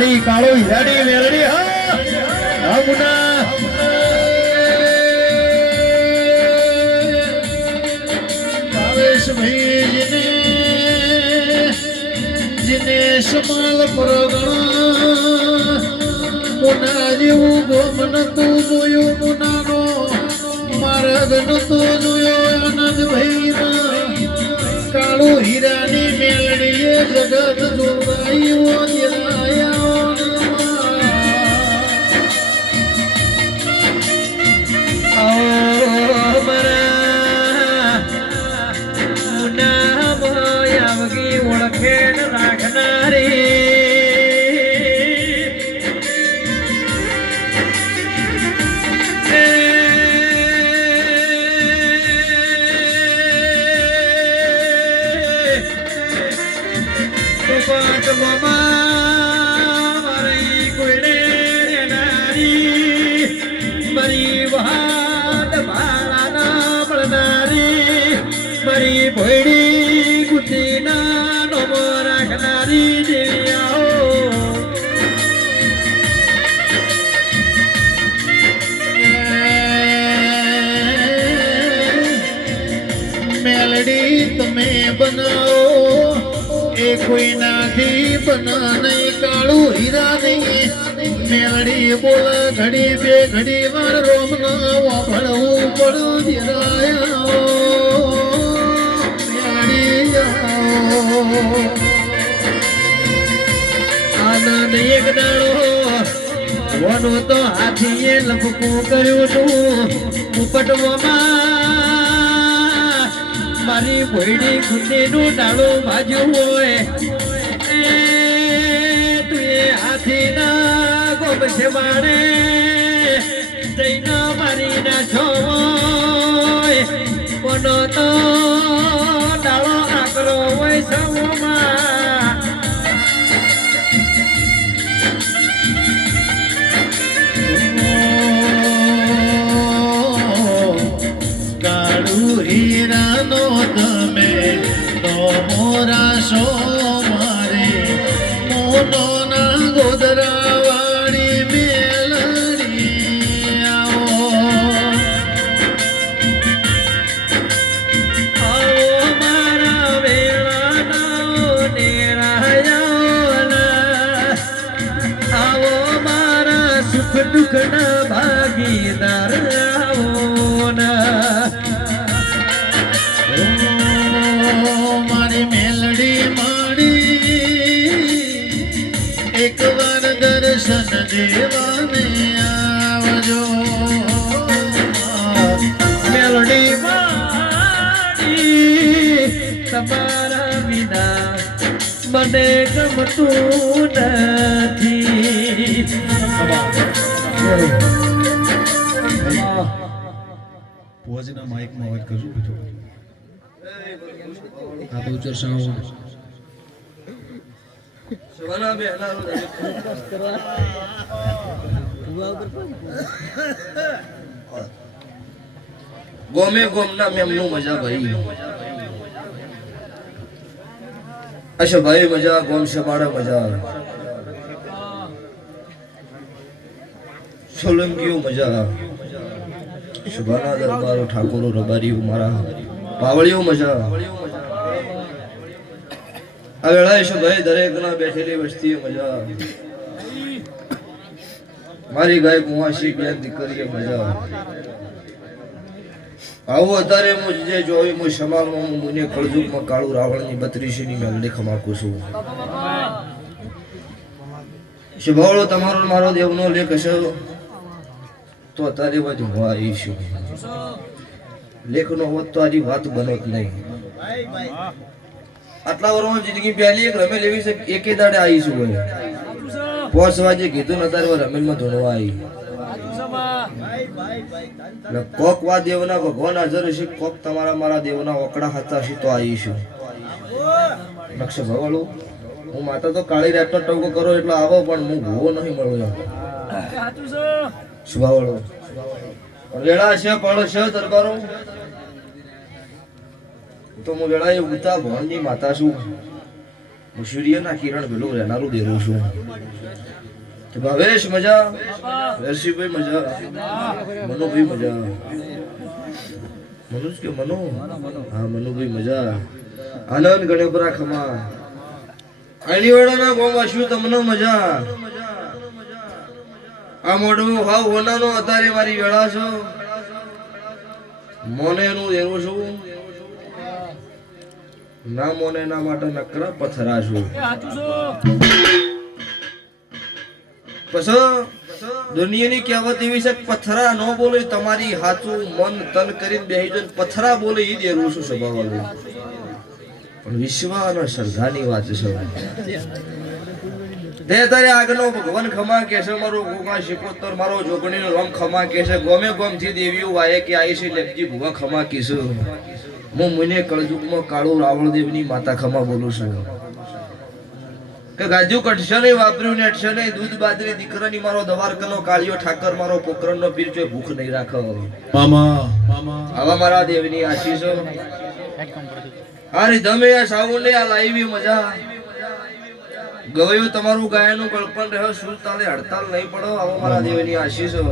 મારી કાળો હીરાની મેલડી હા મુના ભાવેશ ભાઈ જીને સમાલ પરગણા મુના જેવું ગોમન તું જોયું મુનાનો મારગ નતો જોયો આનંદ ભાઈ કાળો હીરાની મેલડીએ જગત જોવાયો દિલાયો મુના ભયાવગી ઓળખેણ રાખનારી મારી ભોયડી ગુટીના નોમો રાખનારી દેવિયાઓ મેલડી તમે બનાવો એ કોઈ નાથી બના નહીં કાળું હીરા નહીં મેલડી બોલ ઘડી બે ઘડી વાર રોમ ના વાપરવું પડું દિરાયા આનંદ એક દાડો વનો તો હાથીએ લપકું કર્યું તું ઉપટવામાં મારી ભોયડી ગુંડીનું ડાળું ભાજ્યું હોય તું એ હાથીના ગોબ છે મારે જઈને મારી ના છો વનો તો ડાળો આકરો હોય સૌમાં કાળું હીરાનો તમે તો મોરા શો મારે મોનો ના ગોદરા વાળી મેલડી આવો મારા વેળાના નેરાયા આવો મારા સુખ દુઃખના ભાગીદાર મારી મેલડી માડી એક વાર દર્શન દેવાને આવજો મેલડી માડી તમારા વિના મને ગમતું નથી પુવાજીના માઇકમાં અવાજ કરજો બીજો આ તો ઉચ્ચાર સાઉન્ડ સવાના બે હલારો ગોમે ગોમના મેમનું મજા ભાઈ અચ્છા ભાઈ મજા ગોમ સવાડા મજા સોલંકીઓ મજા સુભાના દરબારો ઠાકોરો રબારીઓ મારા પાવળીઓ મજા આ વેળાએ શું ભાઈ દરેક ના બેઠેલી વસ્તી મજા મારી ગાય કુંવાસી બે દીકરીએ મજા આવું અત્યારે હું જે જોઈ હું સમાલમાં હું મુને કળજુગમાં કાળું રાવણની 32 ની મેલડી ખમાકું છું શુભાવળો તમારો મારો દેવનો લેખ હશે તો અત્યારે બધું હું આવીશું લેખનો હોત તો આજી વાત બનત નહીં આટલા વર્ષ જિંદગી પહેલી એક રમેલ એવી છે એકે દાડે આવીશું હોય 5 વાગે કીધું ને અત્યારે રમેલમાં ધોણવા આવી કોક વા દેવના ભગવાન હાજર હશે કોક તમારા મારા દેવના ઓકડા હતા હશે તો આવીશું નક્ષ ભવાળું હું માતા તો કાળી રાતનો ટંકો કરો એટલે આવો પણ હું ભૂવો નહીં મળું શુભાવળો વેળા છે પણ છે દરબારો તો હું વેળાએ ઉતા ભણની માતા છું હું સૂર્યના કિરણ પેલું રહેનારું દેરું છું તો ભાવેશ મજા, રસીભાઈ મજા, મનુભાઈ મજા, મનુજ કે મનો, હા મનુભાઈ મજા, આનંદ ગણેપરા ખમા, અણીવાડાના ગોમાં શું તમને મજા, આ મોઢું હાવ હોનાનો અત્યારે મારી વેળા છો, મોને નું દેવું છું, ના મોને ના માટે નકરા પથરા છું. પછી દુનિયાની કહેવત એવી છે પથરા ન બોલે તમારી હાચું મન તન કરીને બેહી જઈને પથરા બોલે ઈ દેરું છું સ્વભાવવાળું. પણ વિશ્વ અને શ્રદ્ધાની વાત છે. તે તારે આગનો ભગવાન ખમા કે છે, મારો ગોગા શિકોતર મારો જોગણીનો રમ ખમા કે છે, ગોમે ગોમથી દેવીઓ વાયે કે આઈ છે લેપજી ભુવા ખમા કીશું. હું મને કળજુગમાં કાળું રાવણદેવની માતા ખમા બોલું છું કે ગાજુ કટશે નહીં, વાપર્યું ને અટશે નહીં, દૂધ બાજરી દીકરાની મારો દવારકનો કાળિયો ઠાકર મારો પોકરણનો પીર છે, ભૂખ નહીં રાખો મામા મામા આવા મારા દેવની આશીષો. આ રીધમે આ સાવને આ લાઈવી મજા ગયું તમારું ગાયનું કલ્પન રહ્યો સુર તાલે હડતાલ નહીં પડો. આવો મારા દેવની આશીષો.